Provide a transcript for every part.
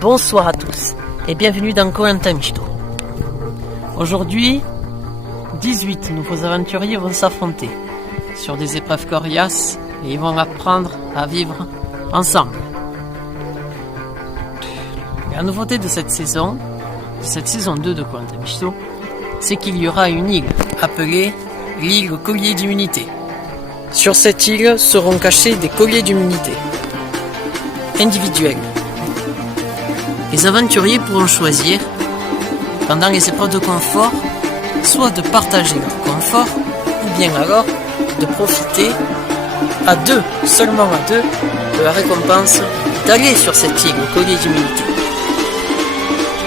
Bonsoir à tous et bienvenue dans Koh-Lanta Mishito. Aujourd'hui, 18 nouveaux aventuriers vont s'affronter sur des épreuves coriaces et ils vont apprendre à vivre ensemble. La nouveauté de cette saison 2 de Koh-Lanta Mishito, c'est qu'il y aura une île appelée l'île au collier d'immunité. Sur cette île seront cachés des colliers d'immunité individuels. Les aventuriers pourront choisir, pendant les épreuves de confort, soit de partager leur confort, ou bien alors de profiter à deux, seulement à deux, de la récompense d'aller sur cette île au collier d'immunité.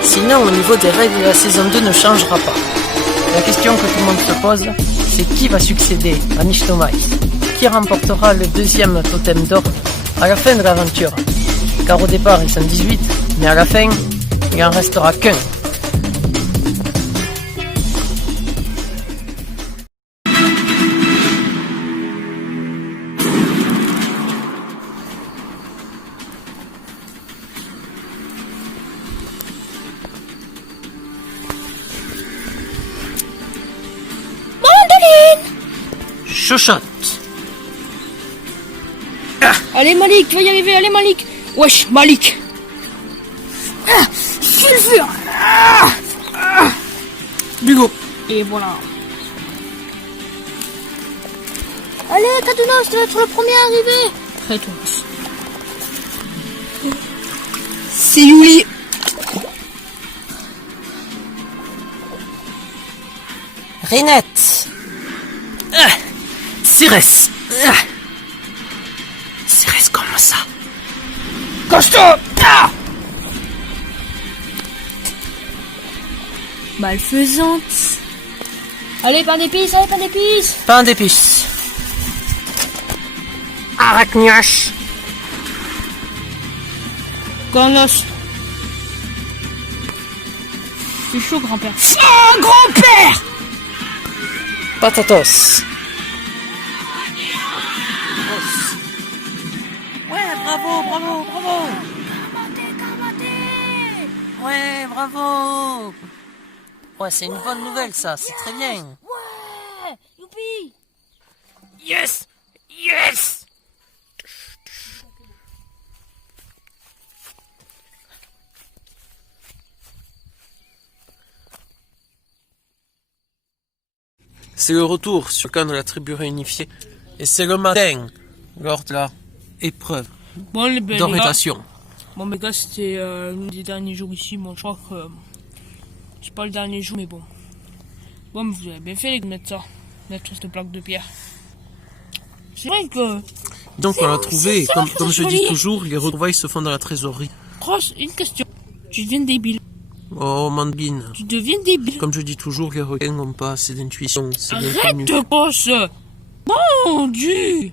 Sinon, au niveau des règles, la saison 2 ne changera pas. La question que tout le monde se pose, c'est qui va succéder à Nishtomai? Qui remportera le deuxième totem d'or à la fin de l'aventure? Car au départ, ils sont 18, mais à la fin, il en restera qu'un. Chuchote. Allez Malik, tu vas y arriver, allez Malik. Wesh, Malik. Sulfure. Bugo. Et voilà. Allez, Katunos, tu vas être le premier arrivé. Katunos. C'est Yuli. Rinette. Cérès. Cérès, comme ça. Costaud. Malfaisante. Allez, pain d'épices, allez, pain d'épices. Pain d'épices. Arachniache. Ganos. C'est chaud, grand-père. Oh, grand-père. Patatos. Ouais, bravo. Ouais, bravo. Ouais, c'est une bonne nouvelle, ça. C'est très bien. Ouais, youpi. Yes. C'est le retour sur le camp de la tribu réunifiée. Et c'est le matin, lors de la épreuve Bon, d'orientation. Bon, les gars, c'était l'un des derniers jours ici. Bon, je crois que c'est pas le dernier jour, mais bon. Bon, mais vous avez bien fait de mettre ça. Mettre sur cette plaque de pierre. C'est vrai que. Donc on l'a trouvé. ça, Comme je dis joli. toujours, les retrouvailles se font dans la trésorerie. Cross, une question. Tu deviens débile. Oh, Mandine. Tu deviens débile. Comme je dis toujours, les requins n'ont pas assez d'intuition. C'est bien Arrête connu. de Cross. Mon Dieu.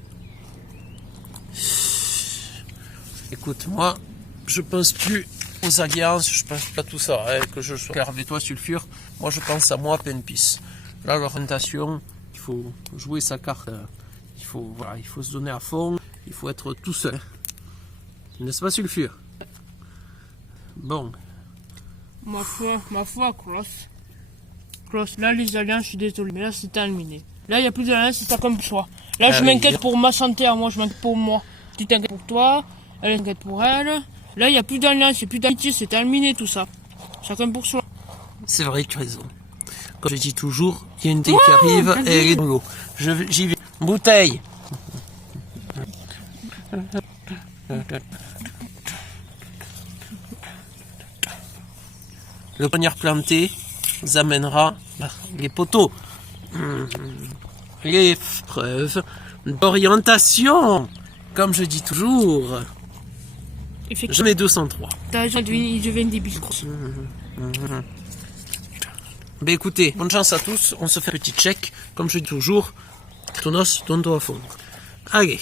Écoute, moi, je pense plus aux alliances, je pense plus à tout ça. Hein, que je sois clair avec toi, Sulfure. Moi, je pense à moi, Penpis. Là, l'orientation, il faut jouer sa carte. Il faut se donner à fond. Il faut être tout seul. N'est-ce pas, Sulfure? Bon. Ma foi, Cross, là, les alliances, je suis désolé, mais là, c'est terminé. Là, il n'y a plus d'alliance, c'est pas comme toi. Là, je m'inquiète pour ma santé à moi, je m'inquiète pour moi. Tu t'inquiètes pour toi, elle s'inquiète pour elle. Là, il n'y a plus d'alliance, il n'y a plus d'amitié, c'est terminé tout ça. Chacun pour soi. C'est vrai, tu as raison. Comme je dis toujours, il y a une bouteille qui arrive et elle est dans l'eau. J'y vais. Bouteille. Le poignard planté nous amènera les poteaux. L'épreuve d'orientation. Comme je dis toujours, je mets 203. T'as raison, il devient débile, Cross. Ben écoutez, bonne chance à tous. On se fait un petit check. Comme je dis toujours, ton os, ton dos à fond. Allez.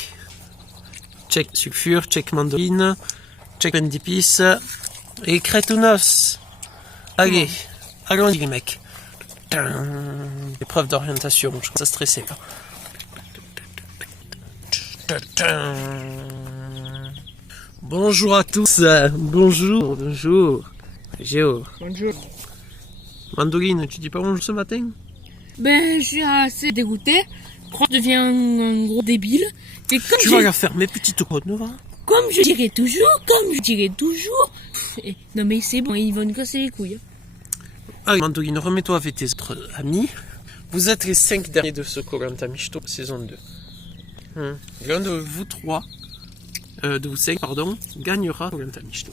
Check sulfure, check mandoline, check pain d'épices et crétounos. Allez, allons-y les mecs. Épreuve d'orientation, je commence à stresser là. Bonjour à tous. Bonjour. Géo. Bonjour. Mandoline, tu dis pas bonjour ce matin? Ben, je suis assez dégoûté. Cross devient un gros débile. Et comme Tu vas la faire mes petites côtes, Nova. Comme je dirais toujours. Non mais c'est bon, ils vont nous casser les couilles. Allez, Mandoline, remets-toi avec tes autres amis. Vous êtes les 5 derniers de ce Koh-Lanta Mishito saison 2. L'un de vous 3, de vous 5, pardon, gagnera Koh-Lanta Mishito.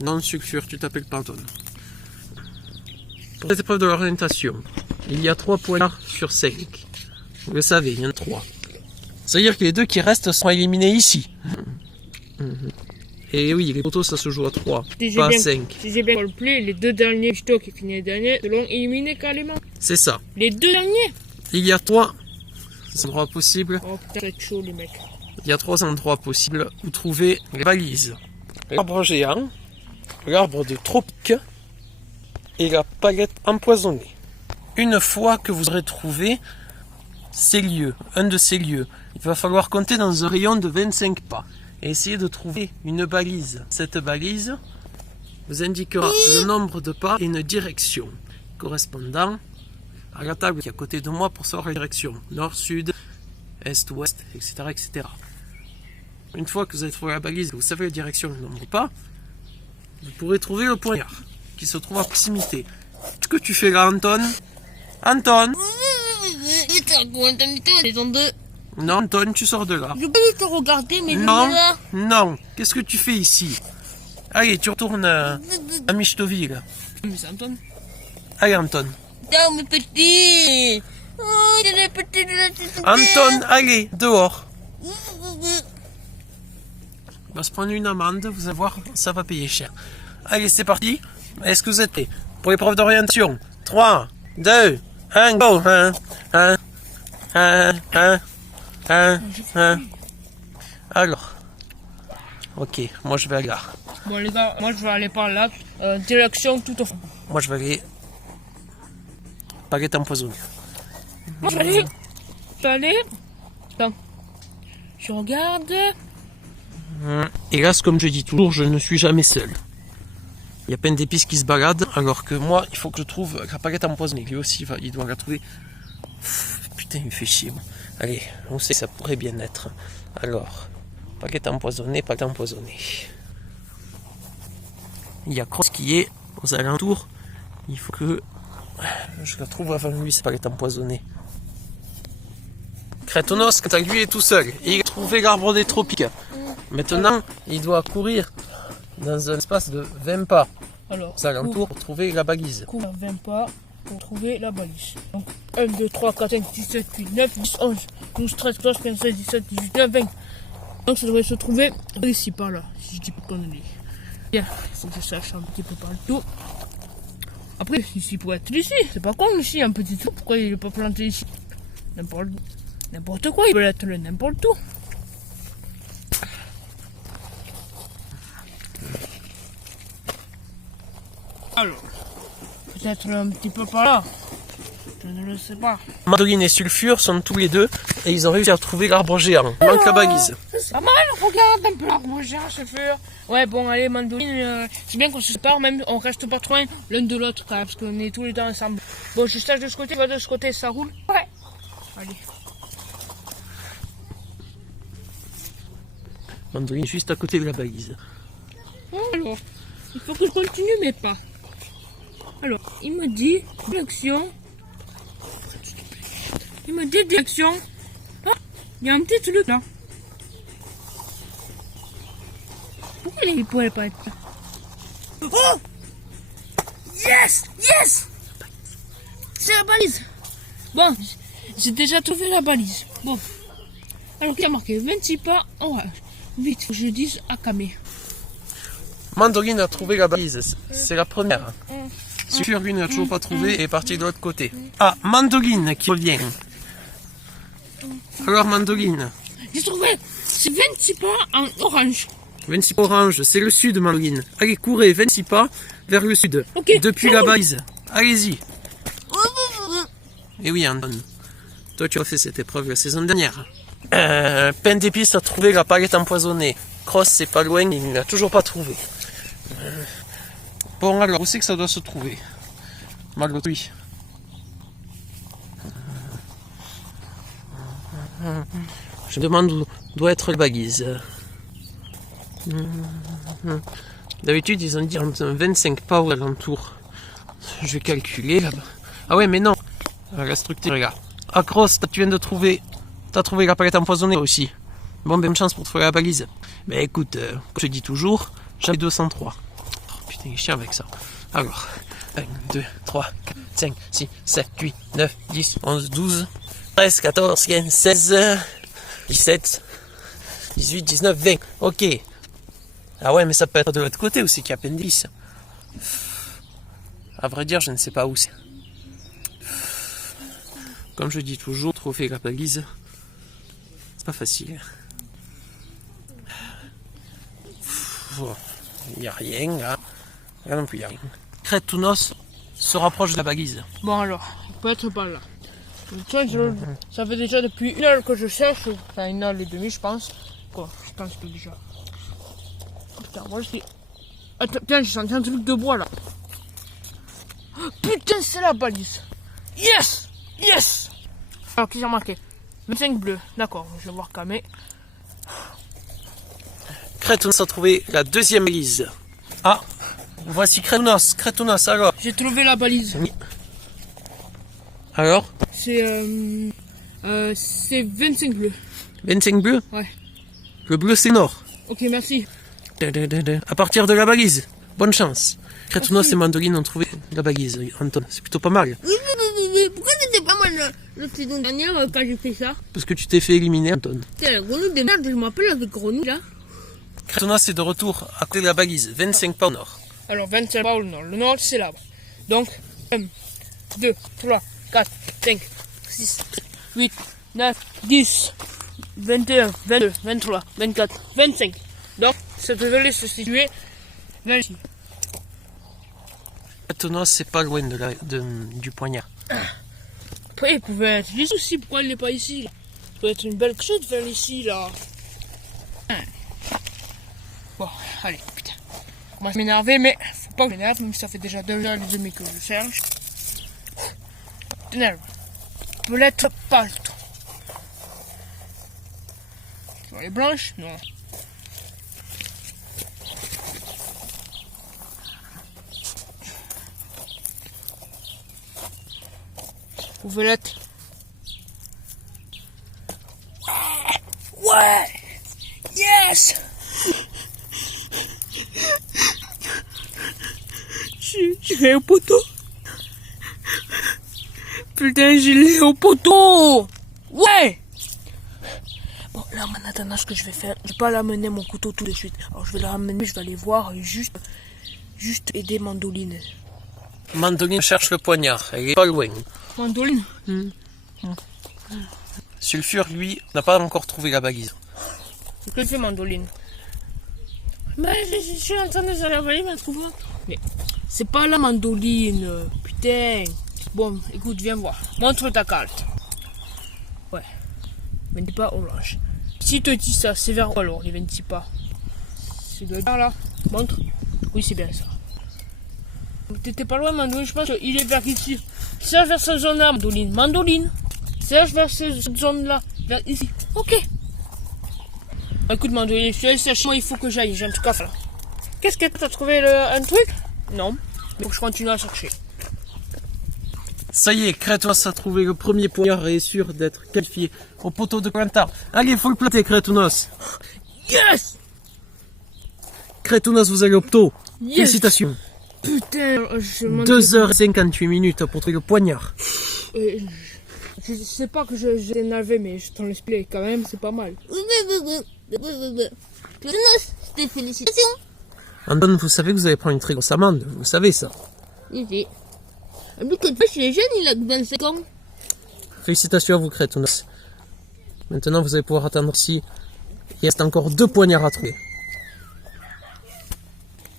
Non, sulfure, tu t'appelles pardon. Pour cette épreuve de l'orientation, il y a 3 points sur 5. Vous le savez, il y en a 3. C'est-à-dire que les 2 qui restent sont éliminés ici. Et oui, les poteaux ça se joue à 3, pas à 5. Si j'ai bien compris, les 2 derniers Mishito qui finissent les derniers, l'ont éliminé carrément. C'est ça. Les 2 derniers. Il y a 3 endroits possibles. Oh putain, c'est chaud les mecs. Il y a 3 endroits possibles où trouver les balises. L'arbre géant, l'arbre de tropique et la palette empoisonnée. Une fois que vous aurez trouvé ces lieux, un de ces lieux, il va falloir compter dans un rayon de 25 pas et essayer de trouver une balise. Cette balise vous indiquera le nombre de pas et une direction correspondant à la table qui est à côté de moi pour savoir la direction. Nord, sud, est, ouest, etc. etc. Une fois que vous avez trouvé la balise, vous savez la direction et le nombre de pas, vous pourrez trouver le poignard qui se trouve à proximité. Ce que tu fais là, Anton? Anton? Non, Anton, tu sors de là. Je peux te regarder, mais Non, non. Qu'est-ce que tu fais ici? Allez, tu retournes à Michtoville. Mais c'est Anton. Allez, Anton. Non, mais petit. Oh, il est petit. Anton, allez, dehors. Il va se prendre une amende, vous allez voir, ça va payer cher. Allez, c'est parti. Est-ce que vous êtes prêts pour l'épreuve d'orientation? 3, 2, 1, go. 1. Alors. Ok, moi je vais à la gare. Bon les gars, moi je vais aller par là. Direction tout au fond. Moi je vais aller... Palette empoisonnée. Moi je vais aller... Attends. Je regarde... Hélas, comme je dis toujours, je ne suis jamais seul. Il y a plein d'épices qui se baladent, alors que moi, il faut que je trouve la palette empoisonnée. Lui aussi, il doit la trouver. Putain, il me fait chier. Moi. Allez, on sait que ça pourrait bien être. Alors, palette empoisonnée, palette empoisonnée. Il y a Cross qui est aux alentours. Il faut que je la trouve avant lui, cette palette empoisonnée. Crétonos, quant à lui, est tout seul. Il a trouvé l'arbre des tropiques. Maintenant, il doit courir dans un espace de 20 pas Alors, aux alentours pour trouver la balise. Cours 20 pas pour trouver la balise. Donc 1, 2, 3, 4, 5, 6, 7, 8, 9, 10, 11, 12, 13, 14, 15, 16, 17, 18, 19, 20. Donc ça devrait se trouver ici, par là, si je dis pas de conneries. Bien, il faut que je sache un petit peu partout. Après, ici pour être ici, c'est pas con ici, un petit trou. Pourquoi il est pas planté ici? N'importe quoi, il peut être le n'importe où. Alors, peut-être un petit peu par là. Je ne le sais pas. Mandoline et Sulfure sont tous les deux et ils ont réussi à trouver l'arbre géant. Il manque la balise. C'est pas mal, regarde un peu l'arbre géant, chauffeur. Ouais, bon, allez, Mandoline, c'est bien qu'on se sépare, même on reste pas trop loin l'un de l'autre, parce qu'on est tous les deux ensemble. Bon, je stage de ce côté, va de ce côté, ça roule? Ouais. Allez. Mandoline juste à côté de la balise. Alors, il faut que je continue mes pas. Alors, il me dit direction. Il me dit direction. Ah, il y a un petit truc là. Pourquoi il pourrait pas être là? Oh! Yes! Yes! C'est la balise. Bon, j'ai déjà trouvé la balise. Bon. Alors, il y a marqué 26 pas en rage. Vite, faut que je dise à Kamé. Mandoline a trouvé la balise. C'est la première. Sulfure, lui, n'a toujours pas trouvé et est parti de l'autre côté. Ah, Mandoline qui revient. Alors, Mandoline. J'ai trouvé. C'est 26 pas en orange. 26 pas orange, c'est le sud, Mandoline. Allez, courez, 26 pas vers le sud. Okay. Depuis la balise. Allez-y. Et oui, Anton. Toi, tu as fait cette épreuve la saison dernière. Pain d'épices a trouvé la palette empoisonnée. Cross, c'est pas loin, il ne l'a toujours pas trouvé. Bon, alors, où c'est que ça doit se trouver? Malgré tout. Je me demande où doit être le baguise. D'habitude, ils ont dit 25 pas aux alentours. Je vais calculer là-bas. Ah ouais, mais non. La structure, regarde. Ah, Cross, tu viens de trouver. T'as trouvé la palette empoisonnée aussi. Bon, bonne chance pour trouver la balise. Mais écoute, comme je dis toujours, j'avais 203. Oh, putain, il est chiant avec ça. Alors, 1, 2, 3, 4, 5, 6, 7, 8, 9, 10, 11, 12, 13, 14, 15, 16, 17, 18, 19, 20. Ok. Ah ouais, mais ça peut être de l'autre côté aussi, qu'il y a peine 10. À vrai dire, je ne sais pas où c'est. Comme je dis toujours, trouver la balise, c'est pas facile. Il n'y a rien là. Là non plus, il n'y a rien. Crétounos se rapproche de la balise. Bon alors, il peut être pas là. Tiens, ça fait déjà depuis 1 heure que je cherche. Enfin, 1 heure et demie, je pense. Quoi, je pense que déjà. Putain, moi je suis... Attends, putain, j'ai senti un truc de bois là. Oh, putain, c'est la balise. Yes! Yes! Alors, qu'est-ce que j'ai marqué? 25 bleus. D'accord, je vais voir Kamé. Crétounos a trouvé la deuxième balise. Ah, voici Crétounos. Crétounos, alors. J'ai trouvé la balise. Alors? C'est 25 bleus. 25 bleus? Ouais. Le bleu, c'est nord. Ok, merci. À partir de la balise. Bonne chance. Crétounos et Mandoline ont trouvé la balise, Anton. C'est plutôt pas mal. Oui, pourquoi c'était pas mal la saison dernière quand j'ai fait ça? Parce que tu t'es fait éliminer, Anton. C'est la grenouille de merde, je m'appelle avec grenouille là. Crétounos est de retour à côté de la balise. 25 pas au nord. Alors, 25 pas au nord. Le nord, c'est là-bas. Donc, 1, 2, 3, 4, 5, 6, 8, 9, 10, 21, 22, 23, 24, 25. Donc, ça devrait se situer 26. Crétounos, c'est pas loin du poignard. Après, il pouvait être ici aussi. Pourquoi il n'est pas ici là? Ça peut être une belle chose de faire ici là. Bon, allez, putain. Je commence à m'énerver, mais faut pas que je m'énerve, même si ça fait déjà 2 heures et demie que je cherche. T'énerve. Peut-être pas le temps. Tu vois les blanches? Non. Ouvellette. Ouais! Yes! J'ai fait au poteau. Putain, j'ai l'ai au poteau. Ouais! Bon, là, en attendant, ce que je vais faire, je vais pas l'amener mon couteau tout de suite. Alors, je vais la ramener, je vais aller voir et juste aider Mandoline. Mandoline cherche le poignard. Elle est pas loin. Mandoline? Sulfure, lui, n'a pas encore trouvé la balise. C'est que fait Mandoline. Mais je suis en train de s'énerver, mais trouve. Mais c'est pas la Mandoline. Putain. Bon, écoute, viens voir. Montre ta carte. Ouais. 20 pas orange. Si te dis ça, c'est vers où alors, les 26 pas? C'est de là. Montre. Oui, c'est bien ça. T'étais pas loin, Mandoline. Je pense qu'il est vers ici. Serge vers cette zone-là, Mandoline. Mandoline. Serge vers cette zone-là. Vers ici. Ok. Écoute, Mandoline, je suis allé chercher. Moi, il faut que j'aille. J'ai un truc à faire. Qu'est-ce que t'as trouvé un truc? Non. Il faut que je continue à chercher. Ça y est, Crétounos a trouvé le premier poignard et est sûr d'être qualifié au poteau de Quentin. Allez, faut le planter, Crétounos. Yes! Crétounos, vous allez au poteau. Yes! Félicitations. Putain, je m'en 2h58 minutes pour trouver le poignard. Je sais pas que j'ai énervé, mais je t'en explique quand même, c'est pas mal. C'était félicitations. Anton, vous savez que vous allez prendre une très grosse amende. Vous savez ça. Oui. Lui, que toi, chez les jeunes, il a que 25 ans. Félicitations à vous, Crétounos. Maintenant, vous allez pouvoir attendre ici. Il reste encore 2 poignards à trouver.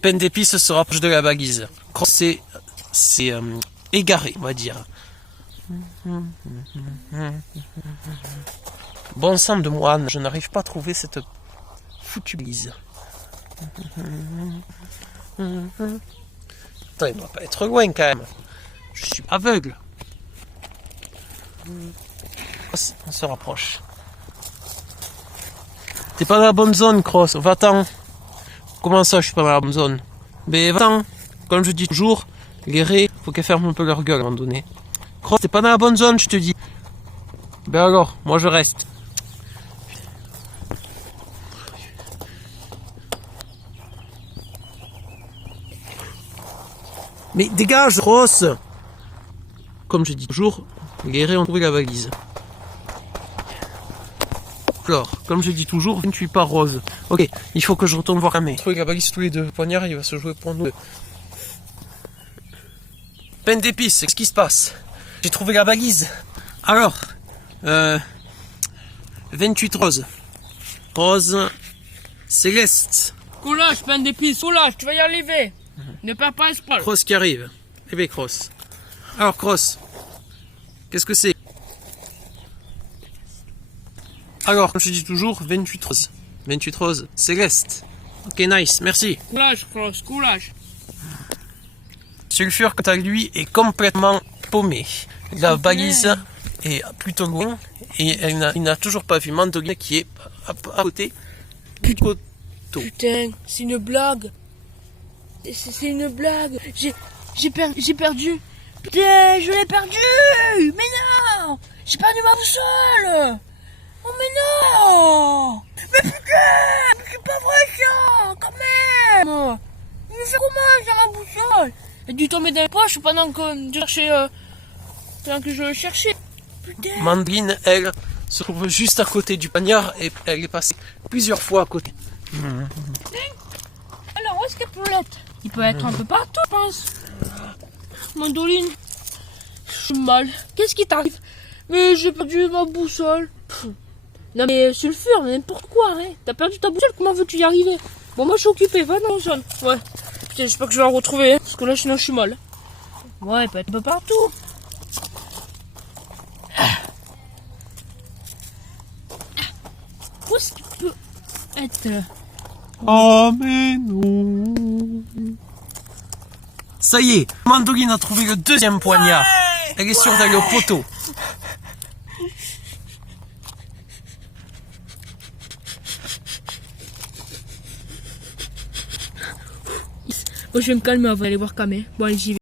Peine d'épice se rapproche de la balise. C'est égaré, on va dire. Bon sang de moine, je n'arrive pas à trouver cette foutue balise. Attends, il doit pas être loin quand même. Je suis aveugle. On se rapproche. T'es pas dans la bonne zone, Cross. Va-t'en. Comment ça, je suis pas dans la bonne zone? Mais va-t'en. Comme je dis toujours, les raies, faut qu'elles ferment un peu leur gueule à un moment donné. Cross, t'es pas dans la bonne zone, je te dis. Ben alors, moi je reste. Mais dégage, Cross! Comme je dis toujours, les raies ont trouvé la valise. Alors, comme je dis toujours, je ne suis pas rose. Ok, il faut que je retourne voir Camé. Trouver la valise tous les deux. Poignard, il va se jouer pour nous deux. Pain d'épices, qu'est-ce qui se passe? J'ai trouvé la valise. Alors, 28 roses. Rose céleste. Courage, pain d'épices, courage, tu vas y arriver. Ne perds pas espoir. Cross qui arrive. Eh bien, Cross. Alors, Cross, qu'est-ce que c'est? Alors, comme je dis toujours, 28 roses. 28 roses céleste. Ok, nice, merci. Courage, Cross, courage. Sulfure, quant à lui, est complètement paumé. La valise est plutôt loin et il n'a toujours pas vu Mandoline qui est à côté du coteau. Putain, c'est une blague. C'est une blague. J'ai perdu. Putain, je l'ai perdu. Mais non, j'ai perdu ma boussole. Oh mais non. Mais putain, c'est pas vrai ça, quand même. Je vais faire comment sur ma boussole? Elle a dû tomber dans les poches pendant que je le cherchais. Putain. Mandoline, elle, se trouve juste à côté du poignard et elle est passée plusieurs fois à côté. Alors, où est-ce qu'elle peut être? Il peut être un peu partout, je pense. Mandoline, je suis mal. Qu'est-ce qui t'arrive? Mais j'ai perdu ma boussole. Non mais Sulfure, n'importe quoi, hein. T'as perdu ta boussole, comment veux-tu y arriver? Bon, moi je suis occupé, va dans la zone. Ouais. Putain, j'espère que je vais la retrouver, hein, parce que là sinon je suis mal. Ouais, elle peut être un peu partout. Où est-ce qu'il peut être? Oh mais non. Ça y est, Mandoline a trouvé le deuxième poignard. Elle est sûre d'aller au poteau. Bon, je vais me calmer avant d'aller voir Camé. Bon, allez, j'y vais.